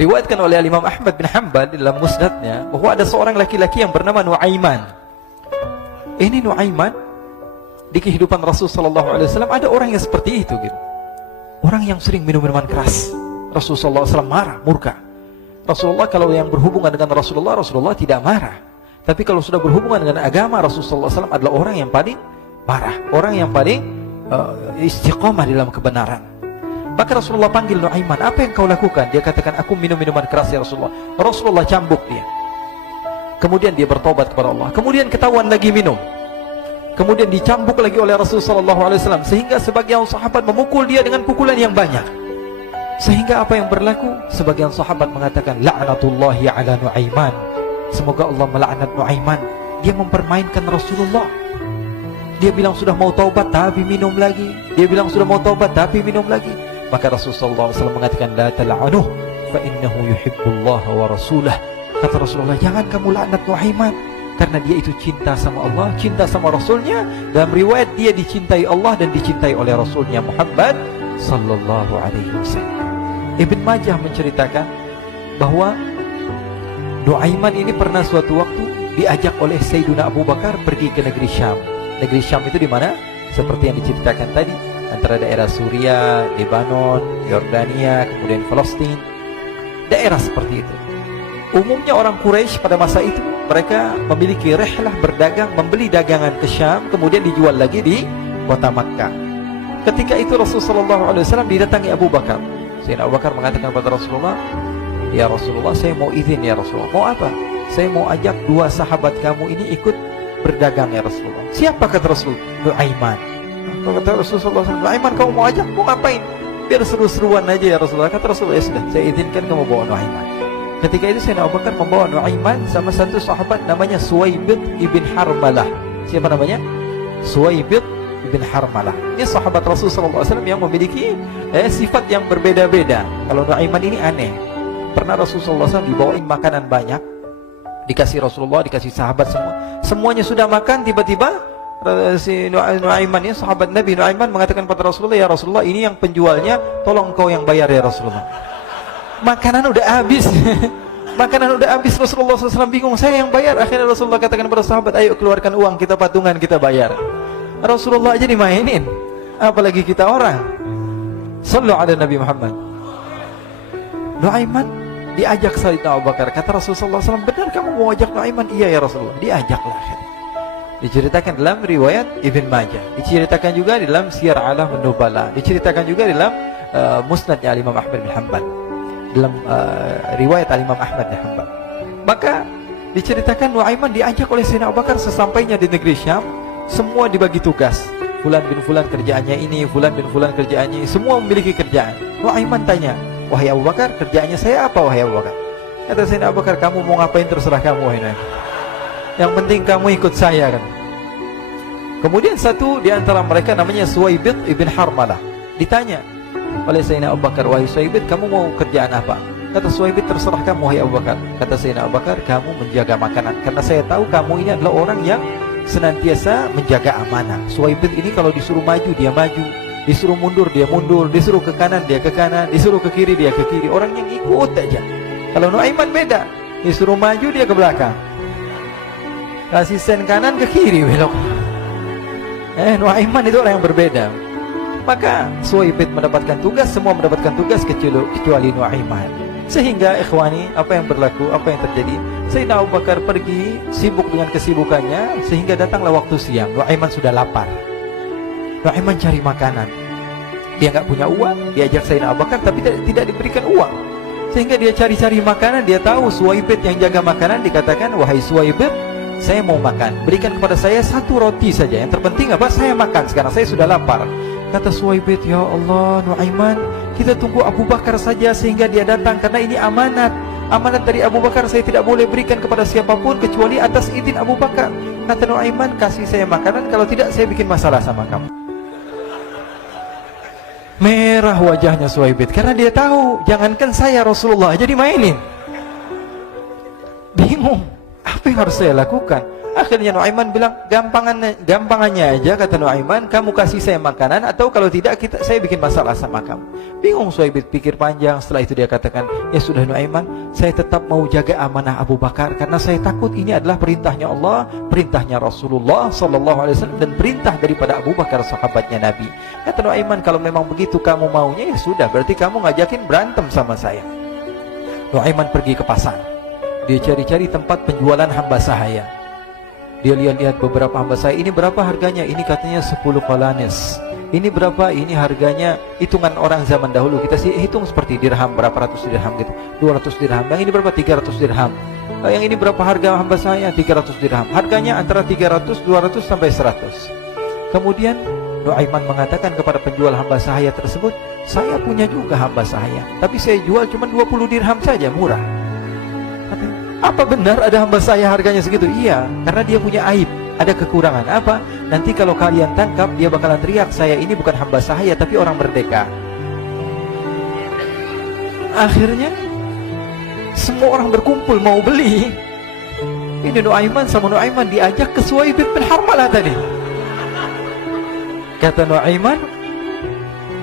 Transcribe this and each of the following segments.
Diriwayatkan oleh Imam Ahmad bin Hanbal dalam musnadnya bahwa ada seorang laki-laki yang bernama Nuaiman. Ini Nuaiman, di kehidupan Rasul sallallahu alaihi wasallam ada orang yang seperti itu gitu. Orang yang sering minum minuman keras. Rasul sallallahu alaihi wasallam marah, murka. Rasulullah kalau yang berhubungan dengan Rasulullah tidak marah. Tapi kalau sudah berhubungan dengan agama, Rasul sallallahu alaihi wasallam adalah orang yang paling marah, orang yang paling istiqamah dalam kebenaran. Maka Rasulullah panggil Nuaiman, apa yang kau lakukan? Dia katakan, aku minum minuman keras ya Rasulullah. Rasulullah cambuk dia. Kemudian dia bertobat kepada Allah. Kemudian ketahuan lagi minum. Kemudian dicambuk lagi oleh Rasulullah SAW, sehingga sebagian sahabat memukul dia dengan pukulan yang banyak. Sehingga apa yang berlaku? Sebagian sahabat mengatakan, la'natullahi ala Nuaiman. Semoga Allah melaknat Nuaiman. Dia mempermainkan Rasulullah. Dia bilang sudah mau taubat tapi minum lagi. Dia bilang sudah mau taubat tapi minum lagi. Maka Rasulullah SAW mengatakan, la tal'anuh fa innahu yuhibbullah wa rasulah. Kata Rasulullah, jangan kamu laknat Nuaiman, karena dia itu cinta sama Allah, cinta sama Rasulnya. Dalam riwayat dia dicintai Allah dan dicintai oleh Rasulnya Muhammad sallallahu alaihi wasallam. Ibn Majah menceritakan bahwa Nuaiman ini pernah suatu waktu diajak oleh Sayyiduna Abu Bakar pergi ke negeri Syam. Negeri Syam itu di mana? Seperti yang diceritakan tadi, antara daerah Suriah, Lebanon, Yordania, kemudian Palestina. Daerah seperti itu. Umumnya orang Quraisy pada masa itu mereka memiliki rihlah berdagang, membeli dagangan ke Syam, kemudian dijual lagi di kota Makkah. Ketika itu Rasulullah SAW didatangi Abu Bakar. Sayyidina Abu Bakar mengatakan kepada Rasulullah, ya Rasulullah, saya mau izin ya Rasulullah. Mau apa? Saya mau ajak dua sahabat kamu ini ikut berdagang ya Rasulullah. Siapa kata Rasul? Nuaiman. Kata Rasulullah SAW, Nuaiman kamu mau ajak? Mau ngapain? Biar seru-seruan aja ya Rasulullah. Kata Rasulullah, ya sudah, saya izinkan kamu bawa Nuaiman. Ketika itu Sayyidina Abu Bakar membawa Nuaiman sama satu sahabat namanya Suwaibid ibn Harmalah. Siapa namanya? Suwaibid ibn Harmalah. Ini sahabat Rasulullah SAW yang memiliki sifat yang berbeda-beda. Kalau Nuaiman ini aneh. Pernah Rasulullah SAW dibawain makanan banyak, dikasih Rasulullah, dikasih sahabat semua. Semuanya sudah makan, tiba-tiba si Nuaiman ini, sahabat Nabi Nuaiman mengatakan kepada Rasulullah, ya Rasulullah, ini yang penjualnya, tolong kau yang bayar ya Rasulullah. Makanan udah habis. Makanan udah habis. Rasulullah SAW bingung, saya yang bayar. Akhirnya Rasulullah katakan kepada sahabat, ayo keluarkan uang, kita patungan, kita bayar. Rasulullah aja dimainin, apalagi kita orang. Sallu ala Nabi Muhammad. Nuaiman diajak Sayyidina Abu Bakar. Kata Rasulullah SAW, benar kamu mau ajak Nuaiman? Iya ya Rasulullah. Diajaklah. Diceritakan dalam riwayat Ibn Majah, diceritakan juga dalam Siyar A'lam An-Nubala, diceritakan juga dalam Musnadnya Imam Ahmad bin Hanbal, dalam riwayat Imam Ahmad bin Hanbal. Maka diceritakan Nuaiman diajak oleh Sayyidina Abu Bakar. Sesampainya di negeri Syam, semua dibagi tugas. Fulan bin Fulan kerjaannya ini, Fulan bin Fulan kerjaannya ini, semua memiliki kerjaan. Nuaiman tanya, wahai Abu Bakar, kerjaannya saya apa wahai Abu Bakar? Kata Sayyidina Abu Bakar, kamu mau ngapain terserah kamu wahai Nuaiman. Yang penting kamu ikut saya kan. Kemudian satu di antara mereka namanya Suwaibid ibn Harmalah. Ditanya oleh Sayyidina Abu Bakar, wahai Suwaibid, kamu mau kerjaan apa? Kata Suwaibid, terserah kamu wahai Abu Bakar. Kata Sayyidina Abu Bakar, kamu menjaga makanan, karena saya tahu kamu ini adalah orang yang senantiasa menjaga amanah. Suwaibid ini kalau disuruh maju dia maju, disuruh mundur dia mundur, disuruh ke kanan dia ke kanan, disuruh ke kiri dia ke kiri. Orang yang ikut aja. Kalau Nuaiman beda, disuruh maju dia ke belakang, kasih sen kanan ke kiri belok. Nuaiman itu orang yang berbeda. Maka Suwaibid mendapatkan tugas, semua mendapatkan tugas kecuali Nuaiman. Sehingga ikhwani, apa yang berlaku, apa yang terjadi? Sayyidina Abu Bakar pergi sibuk dengan kesibukannya, sehingga datanglah waktu siang. Nuaiman sudah lapar. Nuaiman cari makanan. Dia nggak punya uang, diajak Sayyidina Abu Bakar tapi tidak diberikan uang. Sehingga dia cari-cari makanan. Dia tahu Suwaibid yang jaga makanan, dikatakan, wahai Suwaibid, saya mau makan, berikan kepada saya satu roti saja. Yang terpenting apa? Saya makan sekarang, saya sudah lapar. Kata Suwaibid, ya Allah Nuaiman, kita tunggu Abu Bakar saja sehingga dia datang, karena ini amanat. Amanat dari Abu Bakar, saya tidak boleh berikan kepada siapapun kecuali atas izin Abu Bakar. Kata Nuaiman, kasih saya makanan, kalau tidak saya bikin masalah sama kamu. Merah wajahnya Suwaibid, karena dia tahu, jangankan saya, Rasulullah jadi mainin. Bingung, apa yang harus saya lakukan? Akhirnya Nuaiman bilang, gampangannya aja, kata Nuaiman, kamu kasih saya makanan, atau kalau tidak saya bikin masalah sama kamu. Bingung Suhaib, pikir panjang. Setelah itu dia katakan, ya sudah Nuaiman, saya tetap mau jaga amanah Abu Bakar, karena saya takut ini adalah perintahnya Allah, perintahnya Rasulullah SAW, dan perintah daripada Abu Bakar, sahabatnya Nabi. Kata Nuaiman, kalau memang begitu kamu maunya, ya sudah, berarti kamu ngajakin berantem sama saya. Nuaiman pergi ke pasar. Dia cari-cari tempat penjualan hamba sahaya. Dia lihat-lihat beberapa hamba sahaya. Ini berapa harganya? Ini katanya 10 qalanis. Ini berapa? Ini harganya, hitungan orang zaman dahulu, kita sih hitung seperti dirham, berapa ratus dirham gitu, 200 dirham. Yang ini berapa? 300 dirham. Yang ini berapa harga hamba sahaya? 300 dirham. Harganya antara 300, 200 sampai 100. Kemudian Nuaiman mengatakan kepada penjual hamba sahaya tersebut, saya punya juga hamba sahaya, tapi saya jual cuma 20 dirham saja, murah. Apa benar ada hamba saya harganya segitu? Iya, karena dia punya aib, ada kekurangan. Apa? Nanti kalau kalian tangkap, dia bakalan teriak, saya ini bukan hamba sahaya, tapi orang merdeka. Akhirnya semua orang berkumpul mau beli. Ini Nuaiman sama Nuaiman diajak ke Suhaib bin Harmalah tadi. Kata Nuaiman,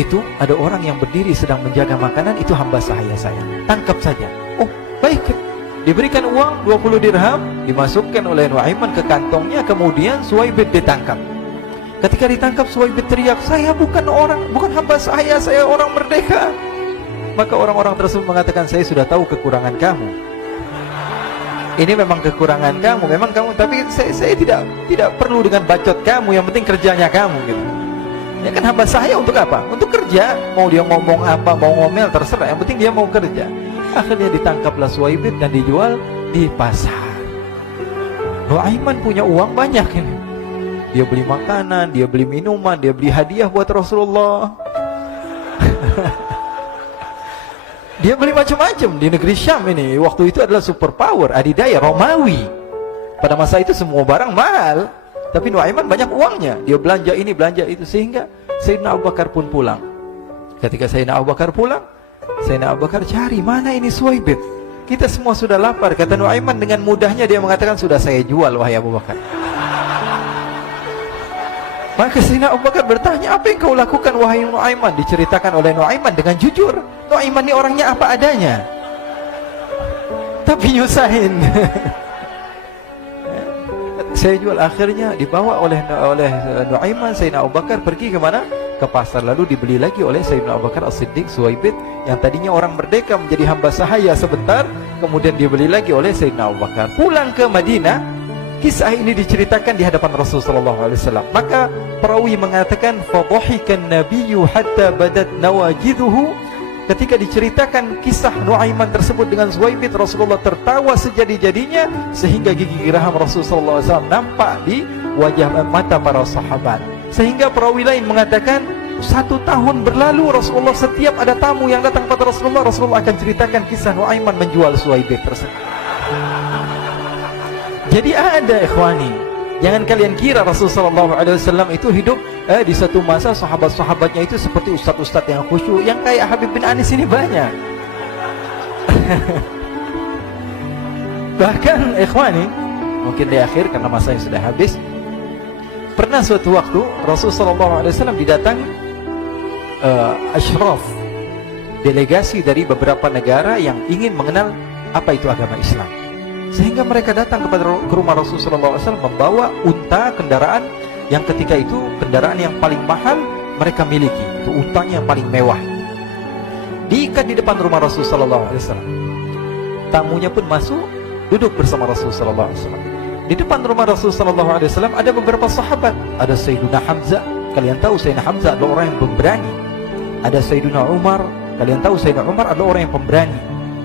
itu ada orang yang berdiri sedang menjaga makanan, itu hamba sahaya saya, tangkap saja. Oh baik. Diberikan uang 20 dirham, dimasukkan oleh Nuaiman ke kantongnya, kemudian Suhaib ditangkap. Ketika ditangkap, Suhaib teriak, saya bukan hamba saya orang merdeka. Maka orang-orang tersebut mengatakan, saya sudah tahu kekurangan kamu. Ini memang kekurangan kamu, memang kamu, tapi saya tidak perlu dengan bacot kamu, yang penting kerjanya kamu gitu. Ya kan hamba saya untuk apa? Untuk kerja. Mau dia ngomong apa, mau ngomel, terserah, yang penting dia mau kerja. Akhirnya ditangkaplah Suhaib dan dijual di pasar. Nuaiman punya uang banyak ini. Dia beli makanan, dia beli minuman, dia beli hadiah buat Rasulullah. Dia beli macam-macam di negeri Syam ini. Waktu itu adalah superpower, adidaya, Romawi. Pada masa itu semua barang mahal, tapi Nuaiman banyak uangnya. Dia belanja ini, belanja itu, sehingga Sayyidina Abu Bakar pun pulang. Ketika Sayyidina Abu Bakar pulang, Sayyidina Abu Bakar cari, mana ini Suhaib? Kita semua sudah lapar. Kata Nuaiman dengan mudahnya dia mengatakan, sudah saya jual wahai Abu Bakar. Maka Sayyidina Abu Bakar bertanya, apa yang kau lakukan wahai Nuaiman? Diceritakan oleh Nuaiman dengan jujur. Nuaiman ini orangnya apa adanya, tapi nyusahin. Saya jual. Akhirnya dibawa oleh Nuaiman, Sayyidina Abu Bakar pergi kemana? Ke pasar, lalu dibeli lagi oleh Sayyidina Abu Bakar As-Siddiq, Suhaib yang tadinya orang merdeka menjadi hamba sahaya sebentar, kemudian dibeli lagi oleh Sayyidina Abu Bakar. Pulang ke Madinah, kisah ini diceritakan di hadapan Rasulullah SAW. Maka perawi mengatakan, fadhahikan nabiyyu hatta badat nawajiduhu. Ketika diceritakan kisah Nuaiman tersebut dengan Suhaib, Rasulullah tertawa sejadi-jadinya sehingga gigi geraham Rasulullah SAW nampak di wajah mata para sahabat. Sehingga perawi lain mengatakan, 1 tahun berlalu Rasulullah, setiap ada tamu yang datang pada Rasulullah akan ceritakan kisah Nuaiman menjual Suhaib tersebut. Jadi ada ikhwani, jangan kalian kira Rasulullah SAW itu hidup di satu masa sahabat-sahabatnya itu seperti ustadz-ustadz yang khusyuk, yang kayak Habib bin Anis ini banyak. Bahkan ikhwani, mungkin di akhir karena masanya sudah habis, pernah suatu waktu Rasulullah SAW didatangi asyraf, delegasi dari beberapa negara yang ingin mengenal apa itu agama Islam. Sehingga mereka datang ke rumah Rasulullah SAW membawa unta, kendaraan yang ketika itu kendaraan yang paling mahal mereka miliki, itu untanya yang paling mewah. Diikat di depan rumah Rasulullah SAW. Tamunya pun masuk, duduk bersama Rasulullah SAW. Di depan rumah Rasulullah SAW ada beberapa sahabat. Ada Sayyiduna Hamzah. Kalian tahu Sayyidina Hamzah adalah orang yang pemberani. Ada Sayyiduna Umar. Kalian tahu Sayyidina Umar adalah orang yang pemberani.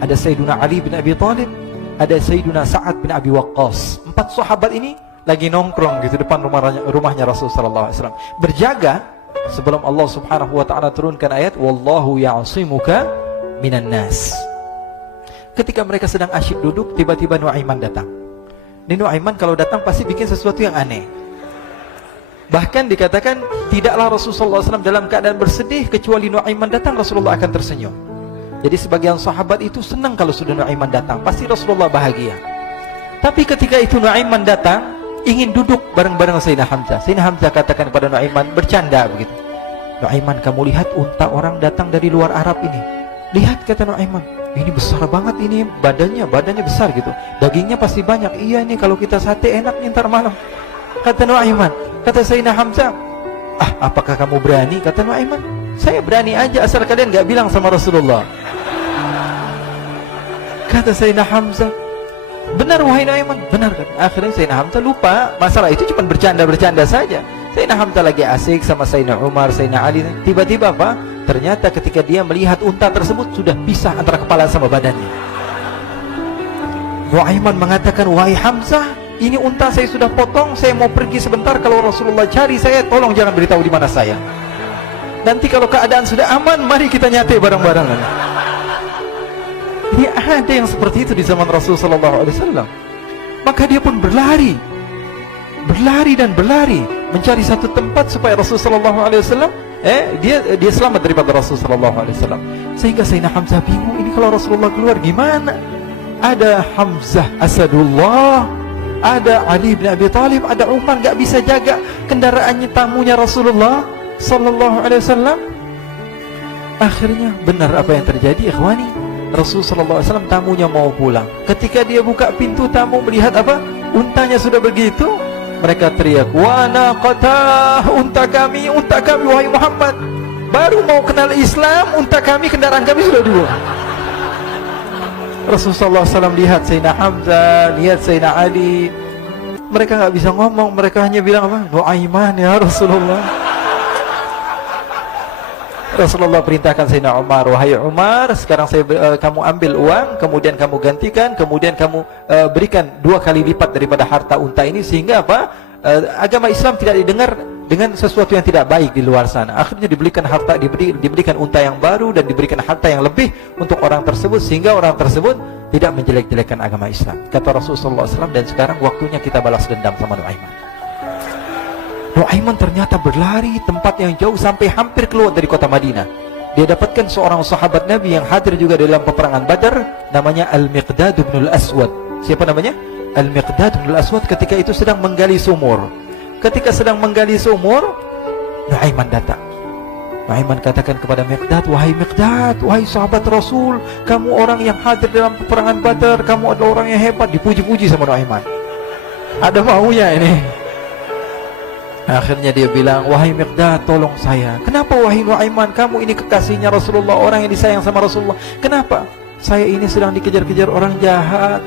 Ada Sayyiduna Ali bin Abi Thalib. Ada Sayyiduna Sa'ad bin Abi Waqqas. 4 sahabat ini lagi nongkrong gitu depan rumahnya Rasulullah SAW, berjaga sebelum Allah Subhanahu wa ta'ala turunkan ayat wallahu ya'simuka minan nas. Ketika mereka sedang asyik duduk, tiba-tiba Nuaiman datang. Ini Nuaiman kalau datang pasti bikin sesuatu yang aneh. Bahkan dikatakan tidaklah Rasulullah SAW dalam keadaan bersedih, kecuali Nuaiman datang Rasulullah akan tersenyum. Jadi sebagian sahabat itu senang kalau sudah Nuaiman datang, pasti Rasulullah bahagia. Tapi ketika itu Nuaiman datang, ingin duduk bareng-bareng Sayyidina Hamzah. Sayyidina Hamzah katakan kepada Nuaiman, bercanda begitu. Nuaiman, kamu lihat unta orang datang dari luar Arab ini. Lihat, kata Nuaiman, ini besar banget ini, badannya besar gitu. Dagingnya pasti banyak. Iya, ini kalau kita sate enak nih ntar malam. Kata Nuaiman. Kata Sayyidina Hamzah, apakah kamu berani? Kata Nuaiman, saya berani aja asal kalian gak bilang sama Rasulullah. Kata Sayyidina Hamzah, benar wahai Nuaiman, benar kan? Akhirnya Sayyidina Hamzah lupa masalah itu, cuma bercanda-bercanda saja. Sayyidina Hamzah lagi asik sama Sayyidina Umar, Sayyidina Ali. Tiba-tiba apa? Ternyata ketika dia melihat unta tersebut sudah pisah antara kepala sama badannya. Nuaiman mengatakan, wahai Hamzah, ini unta saya sudah potong, saya mau pergi sebentar. Kalau Rasulullah cari saya, tolong jangan beritahu di mana saya. Nanti kalau keadaan sudah aman, mari kita nyate bareng-barengan. Ini ada yang seperti itu di zaman Rasulullah SAW. Maka dia pun berlari dan berlari mencari satu tempat supaya Rasulullah SAW dia selamat daripada Rasulullah SAW. Sehingga Sayyidina Hamzah bingung, ini kalau Rasulullah keluar gimana? Ada Hamzah Asadullah, ada Ali bin Abi Thalib, ada Umar, gak bisa jaga kendaraannya, tamunya Rasulullah Sallallahu Alaihi Wasallam. Akhirnya benar apa yang terjadi, ikhwani. Rasulullah SAW tamunya mau pulang. Ketika dia buka pintu tamu melihat apa? Untanya sudah begitu. Mereka teriak, wa naqatah, unta kami wahai Muhammad. Baru mau kenal Islam, unta kami, kendaraan kami sudah dua. Rasulullah SAW lihat Sayyidina Hamzah, lihat Sayyidina Ali. Mereka gak bisa ngomong, mereka hanya bilang apa? Nuaiman ya Rasulullah. Rasulullah perintahkan Sayyidina Umar, wahai Umar, sekarang kamu ambil uang, kemudian kamu gantikan, kemudian kamu berikan 2 kali lipat daripada harta unta ini, sehingga apa? Agama Islam tidak didengar dengan sesuatu yang tidak baik di luar sana. Akhirnya diberikan harta, diberikan unta yang baru dan diberikan harta yang lebih untuk orang tersebut, sehingga orang tersebut tidak menjelek-jelekan agama Islam. Kata Rasulullah SAW, dan sekarang waktunya kita balas dendam sama Nuaiman. Nuaiman ternyata berlari tempat yang jauh sampai hampir keluar dari kota Madinah. Dia dapatkan seorang sahabat Nabi yang hadir juga dalam peperangan Badar, namanya Al-Miqdad bin Al-Aswad. Siapa namanya? Al-Miqdad bin Al-Aswad ketika itu sedang menggali sumur. Ketika sedang menggali sumur, Nuaiman datang. Nuaiman katakan kepada Miqdad, wahai Miqdad, wahai sahabat Rasul, kamu orang yang hadir dalam peperangan Badar, kamu adalah orang yang hebat. Dipuji-puji sama Nuaiman. Ada maunya ini. Akhirnya dia bilang, wahai Miqdad, tolong saya. Kenapa wahai Nuaiman? Kamu ini kekasihnya Rasulullah, orang yang disayang sama Rasulullah. Kenapa? Saya ini sedang dikejar-kejar orang jahat.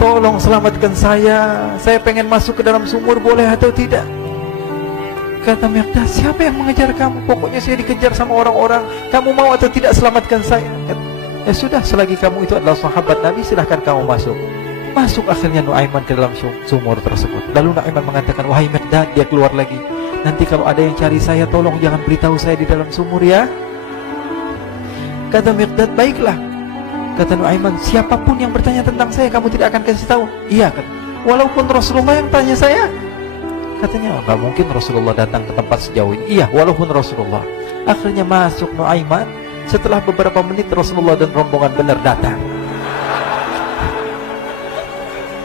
Tolong selamatkan saya. Saya pengen masuk ke dalam sumur, boleh atau tidak? Kata Miqdad, siapa yang mengejar kamu? Pokoknya saya dikejar sama orang-orang. Kamu mau atau tidak selamatkan saya? Ya sudah, selagi kamu itu adalah sahabat Nabi, silahkan kamu masuk. Masuk akhirnya Nuaiman ke dalam sumur tersebut. Lalu Nuaiman mengatakan, wahai Miqdad, dia keluar lagi. Nanti kalau ada yang cari saya, tolong jangan beritahu saya di dalam sumur ya. Kata Miqdad, baiklah. Kata Nuaiman, siapapun yang bertanya tentang saya, kamu tidak akan kasih tahu? Iya, kan? Walaupun Rasulullah yang tanya saya? Katanya, enggak mungkin Rasulullah datang ke tempat sejauh ini. Iya, walaupun Rasulullah. Akhirnya masuk Nuaiman. Setelah beberapa menit Rasulullah dan rombongan benar datang.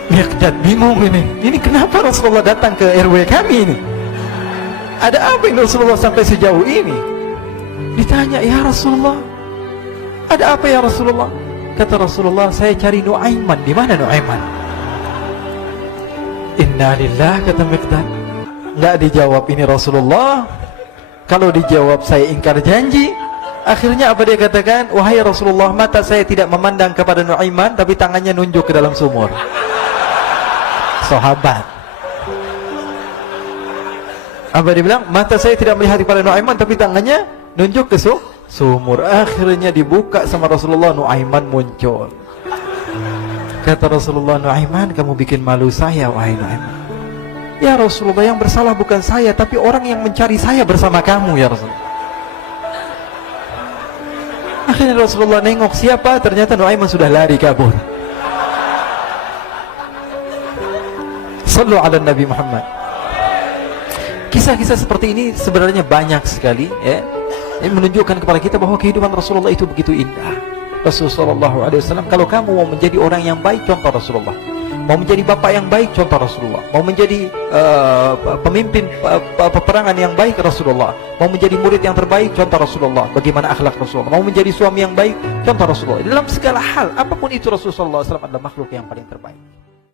Miqdad bingung ini. Ini kenapa Rasulullah datang ke RW kami ini? Ada apa yang Rasulullah sampai sejauh ini? Ditanya, ya Rasulullah, ada apa ya Rasulullah? Kata Rasulullah, saya cari Nuaiman. Di mana Nuaiman? Innalillah, kata Miqdad. Nggak dijawab ini Rasulullah. Kalau dijawab saya ingkar janji. Akhirnya apa dia katakan? Wahai Rasulullah, mata saya tidak memandang kepada Nuaiman, tapi tangannya nunjuk ke dalam sumur. Sahabat. Apa dia bilang? Mata saya tidak melihat kepada Nuaiman, tapi tangannya nunjuk ke sumur. Akhirnya dibuka sama Rasulullah, Nuaiman muncul. Kata Rasulullah, Nuaiman, kamu bikin malu saya, wahai Nuaiman. Ya Rasulullah, yang bersalah bukan saya, tapi orang yang mencari saya bersama kamu, ya Rasulullah. Akhirnya Rasulullah nengok, siapa? Ternyata Nuaiman sudah lari kabur. Sallu ala Nabi Muhammad. Kisah-kisah seperti ini sebenarnya banyak sekali, ya. Ini menunjukkan kepada kita bahwa kehidupan Rasulullah itu begitu indah. Rasulullah SAW, kalau kamu mau menjadi orang yang baik, contoh Rasulullah. Mau menjadi bapak yang baik, contoh Rasulullah. Mau menjadi pemimpin peperangan yang baik, Rasulullah. Mau menjadi murid yang terbaik, contoh Rasulullah. Bagaimana akhlak Rasulullah. Mau menjadi suami yang baik, contoh Rasulullah. Dalam segala hal, apapun itu, Rasulullah SAW adalah makhluk yang paling terbaik.